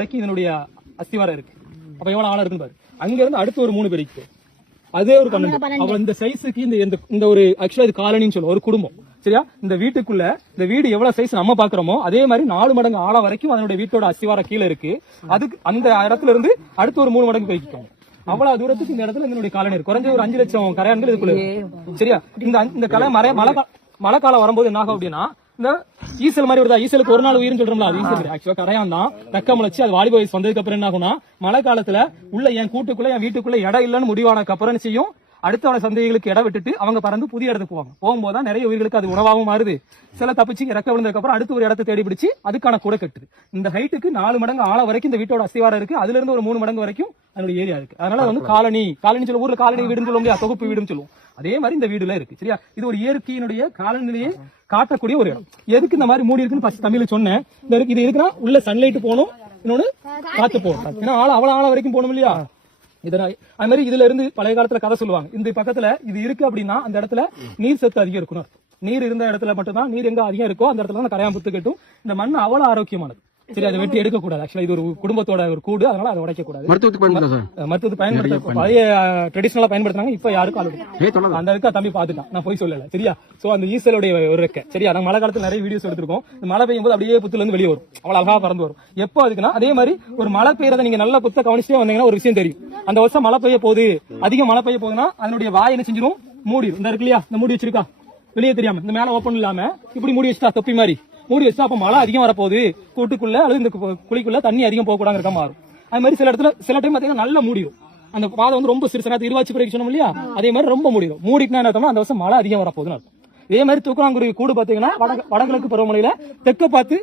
வரைக்கும் இதனுடைய அஸ்திவாரம் இருக்கு. அப்ப எவ்வளவு ஆழம் இருக்குன்னு பாரு. அங்க இருந்து அடுத்து ஒரு 3 பேருக்கு அதே ஒரு 12. அவ இந்த சைஸுக்கு இந்த ஒரு ஆக்சுவலா இது காலனின்னு சொல்லுவோம், ஒரு குடும்பம். சரியா? இந்த வீட்டுக்குள்ள இந்த வீடு எவ்வளவு சைஸ் நம்ம பாக்குறோமோ அதே மாதிரி 4 மடங்கு ஆழம் வரைக்கும் அதனுடைய வீட்டோட அஸ்திவாரம் கீழே இருக்கு. அதுக்கு அந்த இடத்துல இருந்து அடுத்து ஒரு 3 மடங்கு போய்க்கும். அவ்வளவு தூரத்துக்கு இந்த இடத்துல இதனுடைய காலனி இருக்கு. குறைஞ்ச ஒரு 5 லட்சம் கரையான்கள் இதுக்குள்ள. சரியா? இந்த கலை மழை காலம் வரும்போது என்ன ஆகும் அப்படின்னா, இந்த ஈசல் மாதிரி வருதா, ஈசலுக்கு ஒரு நாள் உயிர்னு சொல்றோம்ல, அது ஈசல் ஆக்சுவலா கரையான் தான். தக்க முளைச்சு அது வாலிப வயசு வந்ததுக்கு அப்புறம் என்ன ஆகும்னா, மழை காலத்துல உள்ள என் கூட்டுக்குள்ள என் வீட்டுக்குள்ள இடம் இல்லைன்னு முடிவானதுக்கு அப்புறம் என்ன செய்யும், அடுத்த சந்தைகளுக்கு இடம் விட்டுட்டு அவங்க பறந்து புதிய இடத்துக்கு போவாங்க. போகும்போது நிறைய உயிர்களுக்கு அது உணவாகவும் மாறுது. சில தப்பிச்சு இறக்க விழுந்ததுக்கு அப்புறம் அடுத்து ஒரு இடத்தை தேடி பிடிச்சு அதுக்கான கூட கட்டுது. இந்த ஹைட்டுக்கு 4 மடங்கு ஆழம் வரைக்கும் இந்த வீட்டோட அஸ்திவாரம் இருக்கு. அதுல இருந்து ஒரு 3 மடங்கு வரைக்கும் அதனுடைய ஏரியா இருக்கு. அதனால வந்து காலனி சொல்ல, ஊர்ல காலனி வீடுன்னு சொல்ல முடியாது, தொகுப்பு வீடுன்னு சொல்லுவோம். அதே மாதிரி இந்த வீடுல இருக்கு. சரியா? இது ஒரு இயற்கையினுடைய காலநிலையை காட்டக்கூடிய ஒரு இடம். எதுக்கு இந்த மாதிரி மூடி இருக்குன்னு ஃபர்ஸ்ட் தமிழ்ல சொன்னேன். இது இருக்குன்னா உள்ள சன்லைட் போகணும், இன்னொன்னு காத்து போகணும். ஏன்னா அவ்வளவு ஆழம் வரைக்கும் போகணும் இல்லையா? இதனால அது மாதிரி இதுல இருந்து பழைய காலத்துல கதை சொல்லுவாங்க. இந்த பக்கத்துல இது இருக்கு அப்படின்னா அந்த இடத்துல நீர் சத்து அதிகம் இருக்கணும். நீர் இருந்த இடத்துல மட்டும்தான், நீர் எங்க அதிகம் இருக்கோ அந்த இடத்துல கரையான் புத்து கட்டும். இந்த மண் அவ்வளவு ஆரோக்கியமானது. சரி, அதை வெட்டி எடுக்க கூடாது. ஆக்சுவலா இது ஒரு குடும்பத்தோட ஒரு கூடு, அதனால அதை உடைக்க கூடாது. மருத்துவத்துக்கு பயன்படுத்த பழைய ட்ரெடிஷனலா பயன்படுத்தினாங்க. இப்ப யாருக்கும் அந்த இருக்கா தம்பி பாத்துட்டான், நான் போய் சொல்லல. சரியா? சோ அந்த ஈசலுடைய ஒரு ரெக்கை. சரியா? நாங்க மழை காலத்துல நிறைய வீடியோஸ் எடுத்திருக்கோம். மழை பெய்யும் போது அப்படியே புத்துல இருந்து வெளியே வரும், அவ்வளவு அழகா பறந்து வரும். எப்போ அதுக்குன்னா அதே மாதிரி ஒரு மழை பெய்யறத நீங்க நல்ல புத்த கவனிச்சுட்டே வந்தீங்கன்னா ஒரு விஷயம் தெரியும். அந்த வருஷம் மழை பெய்ய போகுது, அதிகம் மழை பெய்ய போகுதுன்னா அதனுடைய வாய் என்ன செஞ்சிடும், மூடிடும். இந்த இருக்கு இல்லையா, இந்த மூடி வச்சிருக்கா வெளியே தெரியாம, இந்த மேல ஓப்பன் இல்லாம இப்படி மூடி வச்சுட்டா, தொப்பி மாதிரி மூடி வச்சா அப்ப மழை அதிகம் வரப்போகுது, கூட்டுக்குள்ள அல்லது இந்த குழிக்குள்ள தண்ணி அதிகம் போக கூடாது மாறும். அது மாதிரி சில இடத்துல சில டைம் பாத்தீங்கன்னா நல்லா மூடிடும். அந்த பாதை வந்து ரொம்ப சிறுசனா இருவாச்சி பிறகு சொன்னோம் இல்லையா, அதே மாதிரி ரொம்ப மூடிடும். மூடிட்டுனா என்ன, அந்த வருஷம் மழை அதிகம் வரப்போகுதுன்னு அர்த்தம். இதே மாதிரி தூக்கணாங்குருவி கூடு பாத்தீங்கன்னா வடகிழக்கு பருவமழையில தெற்க பார்த்து